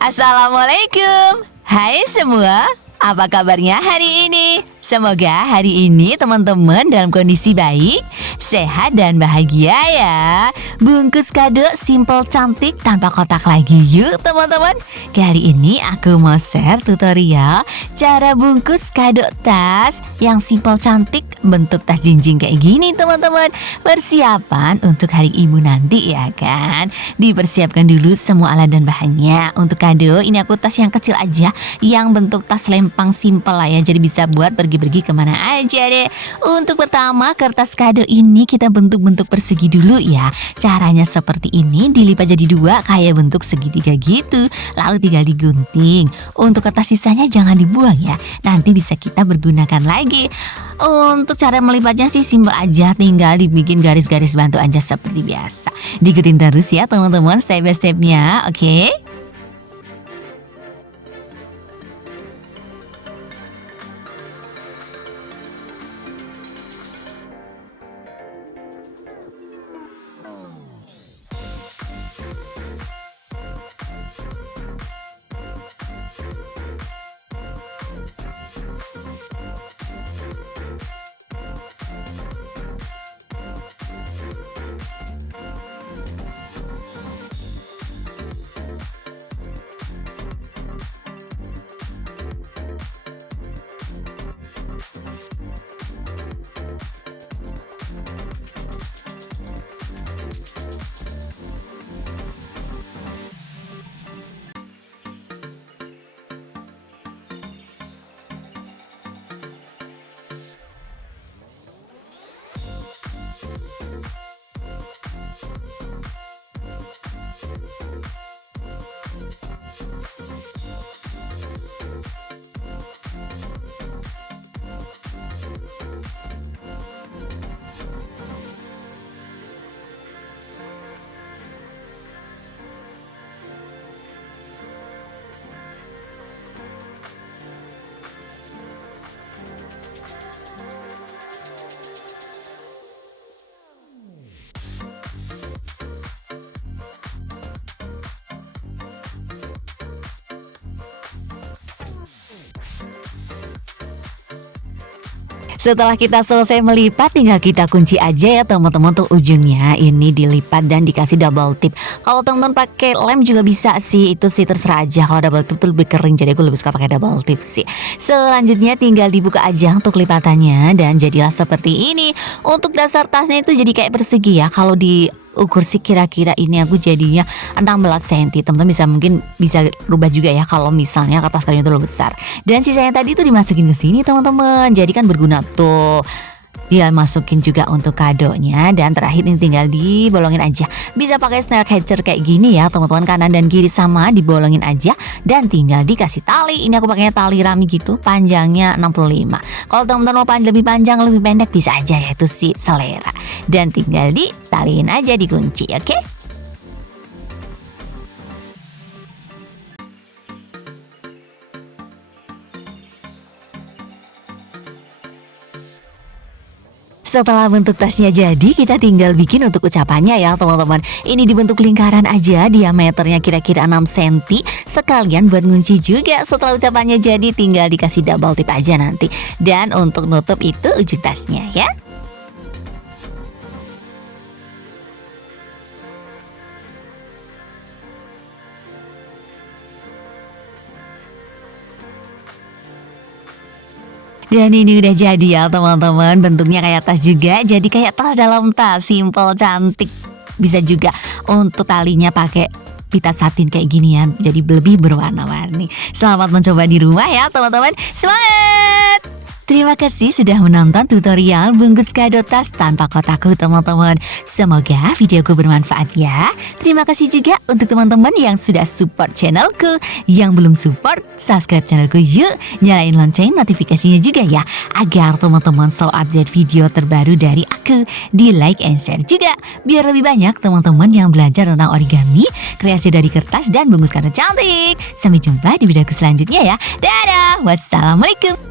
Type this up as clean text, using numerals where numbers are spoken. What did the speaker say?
Assalamualaikum. Hai semua, apa kabarnya hari ini? Semoga hari ini teman-teman dalam kondisi baik, sehat dan bahagia ya. Bungkus kado simple cantik tanpa kotak lagi yuk teman-teman. Kali ini aku mau share tutorial cara bungkus kado tas yang simple cantik bentuk tas jinjing kayak gini teman-teman. Persiapan untuk hari ibu nanti ya kan. Dipersiapkan dulu semua alat dan bahannya. Untuk kado ini aku tas yang kecil aja, yang bentuk tas lempang simple lah ya. Jadi bisa buat pergi kemana aja deh. Untuk pertama, kertas kado ini kita bentuk-bentuk persegi dulu ya. Caranya seperti ini, dilipat jadi dua kayak bentuk segitiga gitu, lalu tinggal digunting. Untuk kertas sisanya jangan dibuang ya, nanti bisa kita pergunakan lagi. Untuk cara melipatnya sih simpel aja, tinggal dibikin garis-garis bantu aja seperti biasa. Diikutin terus ya teman-teman step by stepnya, oke? Setelah kita selesai melipat, tinggal kita kunci aja ya teman-teman tuh ujungnya. Ini dilipat dan dikasih double tip. Kalau teman-teman pakai lem juga bisa sih, itu sih terserah aja. Kalau double tip tuh lebih kering, jadi aku lebih suka pakai double tip sih. Selanjutnya tinggal dibuka aja untuk lipatannya dan jadilah seperti ini. Untuk dasar tasnya itu jadi kayak persegi ya. Kalau di ukur sih kira-kira ini aku jadinya 16 cm. Teman-teman mungkin bisa rubah juga ya kalau misalnya kertas kadonya itu lebih besar. Dan sisanya tadi itu dimasukin ke sini teman-teman. Jadi kan berguna tuh. Dia masukin juga untuk kadonya. Dan terakhir ini tinggal dibolongin aja. Bisa pakai snail catcher kayak gini ya teman-teman, kanan dan kiri sama dibolongin aja. Dan tinggal dikasih tali. Ini aku pakainya tali rami gitu, panjangnya 65. Kalau teman-teman mau lebih panjang lebih pendek bisa aja ya, itu sih selera. Dan tinggal ditaliin aja, dikunci, oke? Setelah bentuk tasnya jadi, kita tinggal bikin untuk ucapannya ya teman-teman. Ini dibentuk lingkaran aja, diameternya kira-kira 6 cm. Sekalian buat ngunci juga. Setelah ucapannya jadi, tinggal dikasih double tip aja nanti. Dan untuk nutup itu ujung tasnya ya. Dan ini udah jadi ya teman-teman. Bentuknya kayak tas juga, jadi kayak tas dalam tas, simple, cantik. Bisa juga untuk talinya pakai pita satin kayak gini ya, jadi lebih berwarna-warni. Selamat mencoba di rumah ya teman-teman. Semangat! Terima kasih sudah menonton tutorial bungkus kado tas tanpa kotakku teman-teman. Semoga videoku bermanfaat ya. Terima kasih juga untuk teman-teman yang sudah support channelku. Yang belum support, subscribe channelku yuk. Nyalain lonceng notifikasinya juga ya, agar teman-teman selalu update video terbaru dari aku. Di like and share juga, biar lebih banyak teman-teman yang belajar tentang origami, kreasi dari kertas dan bungkus kado cantik. Sampai jumpa di videoku selanjutnya ya. Dadah, wassalamualaikum.